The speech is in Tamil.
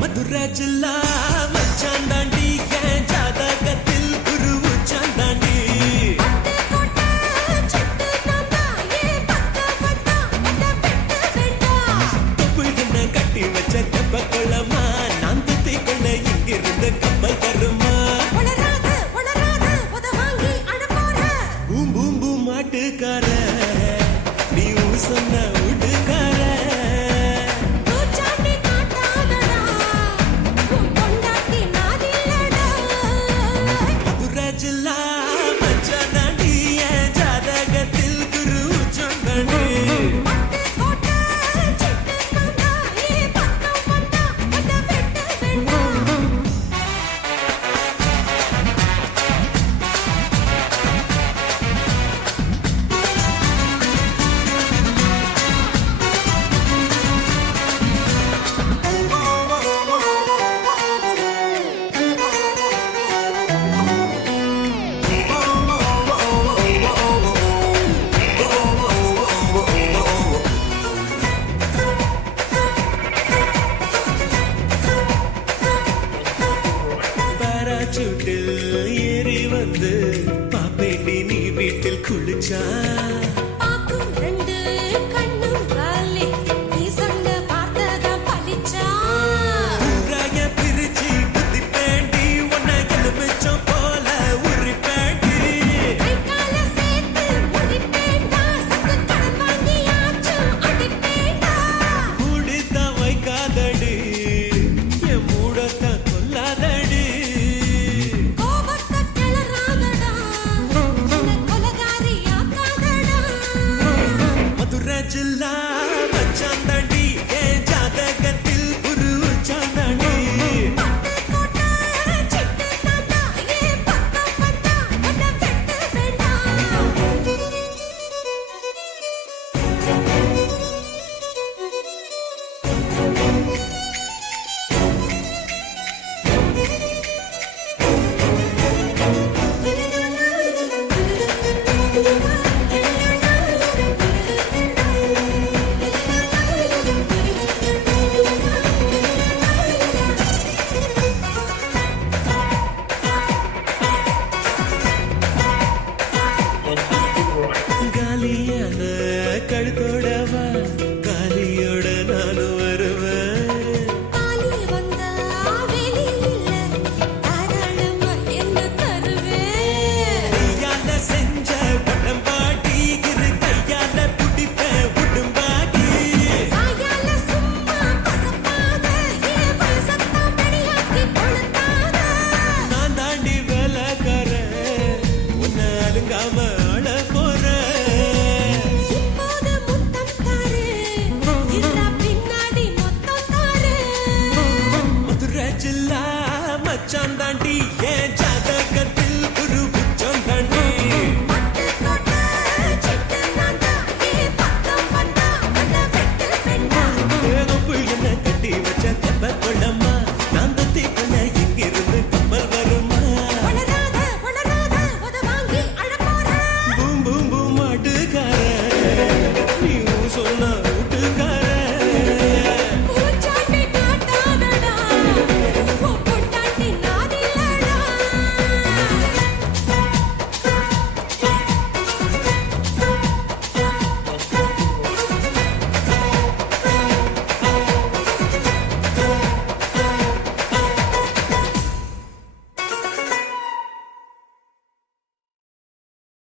மதுராஜில்லா மச்சாண்டாண்டி என் ஜாதகத்தில் குரு உச்சாண்டாண்டி தொப்புள்கிட்ட கட்டி வச்ச தெப்ப கொள்ளமா நான் துத்தி கொள்ள இங்கிருந்து கப்பல் தருமா பூம் பூம் பூம் மாட்டுக்கார நீ சொன்ன வீட்டுக்கார சுட்டில் ஏறி வந்து பாப்பேண்டி நீ வீட்டில் குளிச்சா பிரிச்சு புத்தி பேண்டி உன்னை எலுமிச்சம் போல உரி பேண்டி மூடித்தான் வைக்காதடி என் மூடத்தான் கொல்லாதடி மதுராஜில்லா மச்சாண்டாண்டி என் ஜாதகத்தில் குரு உச்சாண்டாண்டி காலியான கழுத்தோடவா காலியோட நானும் வருவேன் கையால செஞ்ச பட்டம் பாட்டி இரு கையால புடிப்ப உடும்பாடி நான் தாண்டி வேலைக்கார உன்னை அலுங்காம